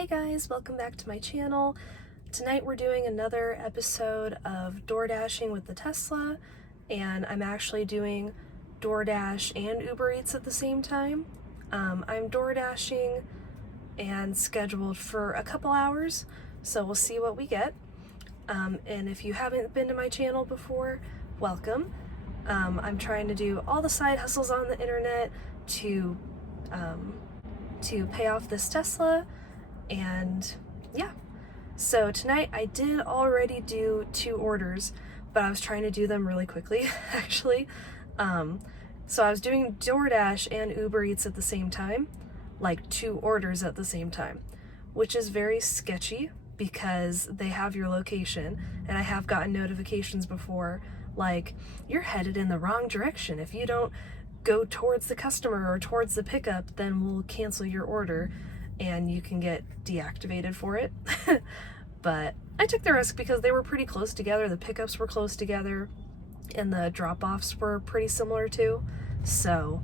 Hey guys, welcome back to my channel. Tonight we're doing another episode of DoorDashing with the Tesla, and I'm actually doing DoorDash and Uber Eats at the same time. I'm DoorDashing and scheduled for a couple hours, so we'll see what we get. And if you haven't been to my channel before, welcome. I'm trying to do all the side hustles on the internet to pay off this Tesla. And yeah, so tonight I did already do 2 orders, but I was trying to do them really quickly actually. So I was doing DoorDash and Uber Eats at the same time, like 2 orders at the same time, which is very sketchy because they have your location, and I have gotten notifications before like, you're headed in the wrong direction. If you don't go towards the customer or towards the pickup, then we'll cancel your order and you can get deactivated for it. But I took the risk because they were pretty close together. The pickups were close together and the drop-offs were pretty similar too. So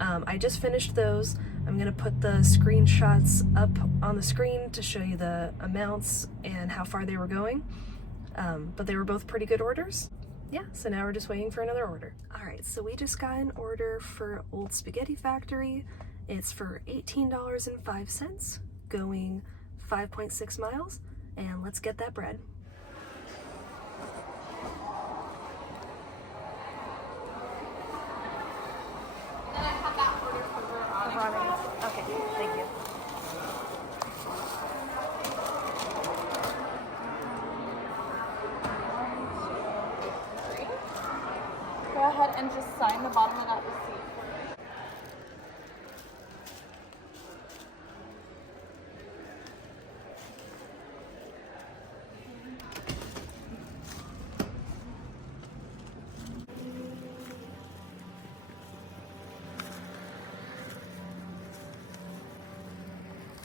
I just finished those. I'm gonna put the screenshots up on the screen to show you the amounts and how far they were going. But they were both pretty good orders. Yeah, so now we're just waiting for another order. All right, so we just got an order for Old Spaghetti Factory. It's for $18.05, going 5.6 miles, and let's get that bread. And then I have that order for Veronica. Okay, thank you. Go ahead and just sign the bottom of that receipt.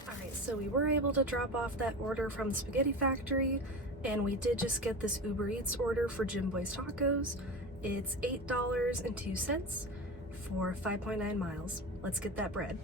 Alright, so we were able to drop off that order from the Spaghetti Factory, and we did just get this Uber Eats order for Jim Boy's Tacos. It's $8.02 for 5.9 miles. Let's get that bread.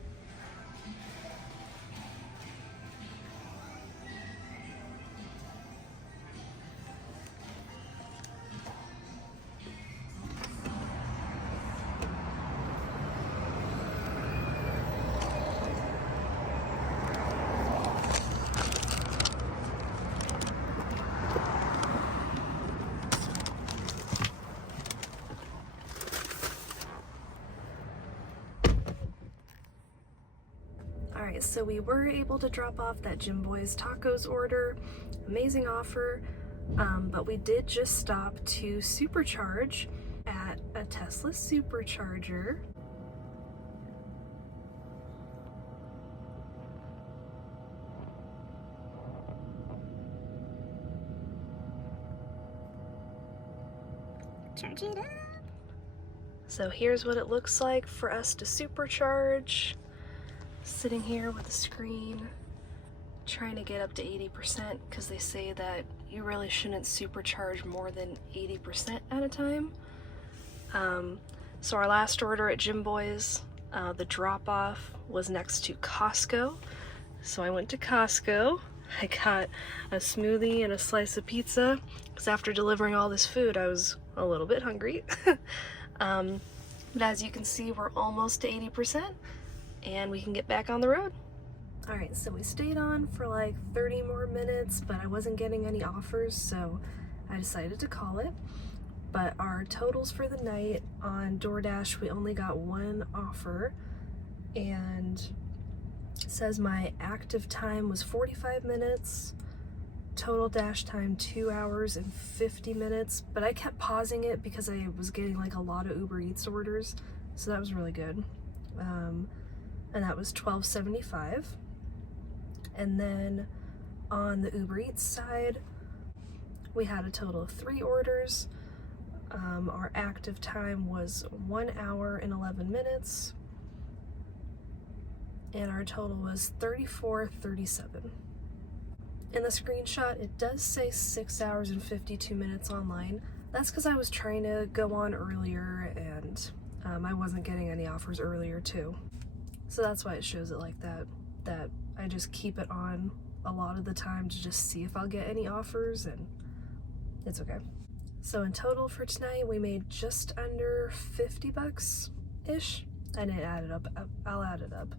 Alright, so we were able to drop off that Jim Boy's Tacos order. Amazing offer, but we did just stop to supercharge at a Tesla supercharger. Charge it up! So here's what it looks like for us to supercharge. Sitting here with the screen, trying to get up to 80% because they say that you really shouldn't supercharge more than 80% at a time. So our last order at Jim Boy's, the drop-off was next to Costco. So I went to Costco. I got a smoothie and a slice of pizza because after delivering all this food, I was a little bit hungry. But as you can see, we're almost to 80%. And we can get back on the road. Alright, so we stayed on for like 30 more minutes, but I wasn't getting any offers, so I decided to call it. But our totals for the night on DoorDash, we only got 1 offer, and it says my active time was 45 minutes, total dash time 2 hours and 50 minutes, but I kept pausing it because I was getting like a lot of Uber Eats orders, so that was really good. And that was $12.75. And then on the Uber Eats side, we had a total of 3 orders. Our active time was 1 hour and 11 minutes. And our total was $34.37. In the screenshot, it does say 6 hours and 52 minutes online. That's because I was trying to go on earlier and I wasn't getting any offers earlier too. So that's why it shows it like that, that I I just keep it on a lot of the time to just see if I'll get any offers, and it's okay. So in total for tonight, we made just under 50 bucks-ish. I didn't add it up. I'll add it up.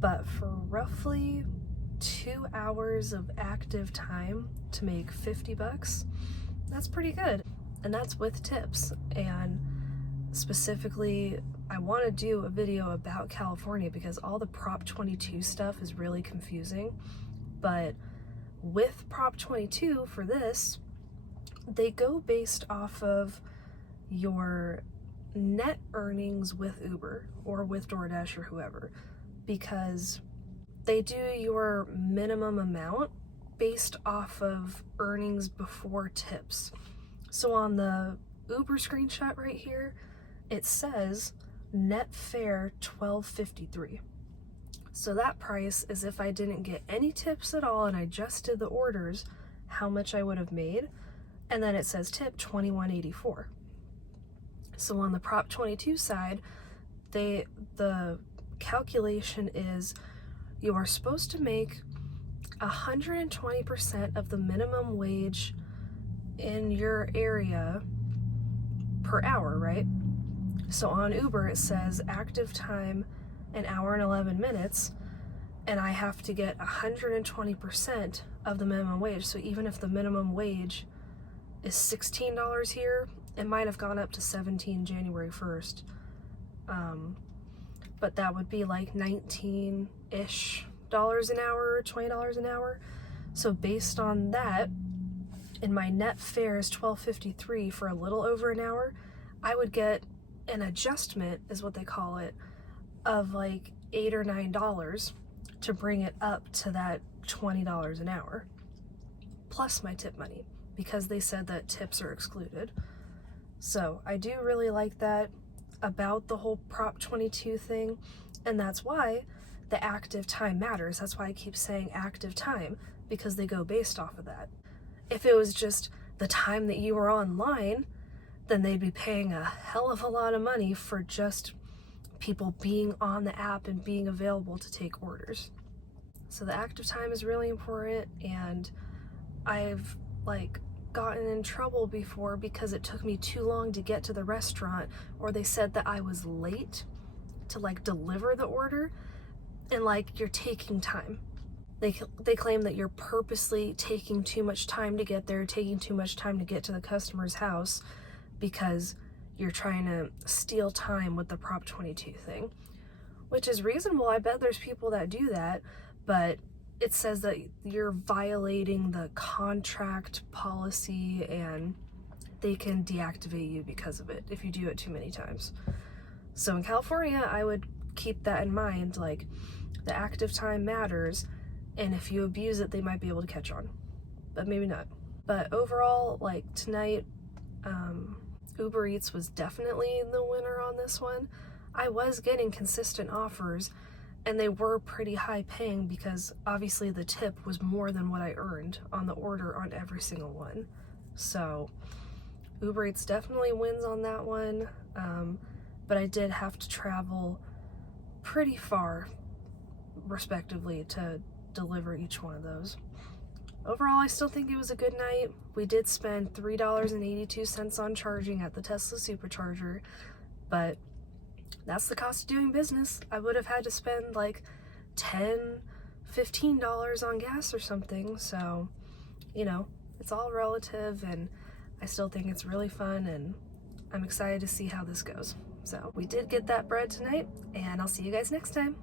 But for roughly 2 hours of active time to make 50 bucks, that's pretty good. And that's with tips. And specifically, I want to do a video about California because all the Prop 22 stuff is really confusing. But with Prop 22 for this, they go based off of your net earnings with Uber or with DoorDash or whoever, because they do your minimum amount based off of earnings before tips. So on the Uber screenshot right here, it says net fare $12.53. So that price is if I didn't get any tips at all and I just did the orders, how much I would have made. And then it says tip $21.84. So on the Prop 22 side, the calculation is you are supposed to make 120% of the minimum wage in your area per hour, right? So on Uber it says active time an hour and 11 minutes, and I have to get 120% of the minimum wage. So even if the minimum wage is $16 here, it might have gone up to $17 January 1st. But that would be like 19-ish dollars an hour, $20 an hour. So based on that, and my net fare is $12.53 for a little over an hour, I would get an adjustment, is what they call it, of like $8 or $9 to bring it up to that $20 an hour, plus my tip money, because they said that tips are excluded. So I do really like that about the whole Prop 22 thing, and that's why the active time matters. That's why I keep saying active time, because they go based off of that. If it was just the time that you were online, then they'd be paying a hell of a lot of money for just people being on the app and being available to take orders. So the active time is really important, and I've gotten in trouble before because it took me too long to get to the restaurant, or they said that I was late to deliver the order, and you're taking time. They claim that you're purposely taking too much time to get there, taking too much time to get to the customer's house, because you're trying to steal time with the Prop 22 thing, which is reasonable. I bet there's people that do that, but it says that you're violating the contract policy and they can deactivate you because of it if you do it too many times. So in California, I would keep that in mind, the active time matters, and if you abuse it, they might be able to catch on, but maybe not. But overall, tonight, Uber Eats was definitely the winner on this one. I was getting consistent offers, and they were pretty high paying because obviously the tip was more than what I earned on the order on every single one. So Uber Eats definitely wins on that one, but I did have to travel pretty far, respectively, to deliver each one of those. Overall, I still think it was a good night. We did spend $3.82 on charging at the Tesla Supercharger, but that's the cost of doing business. I would have had to spend $10, $15 on gas or something, so, it's all relative, and I still think it's really fun, and I'm excited to see how this goes. So we did get that bread tonight, and I'll see you guys next time.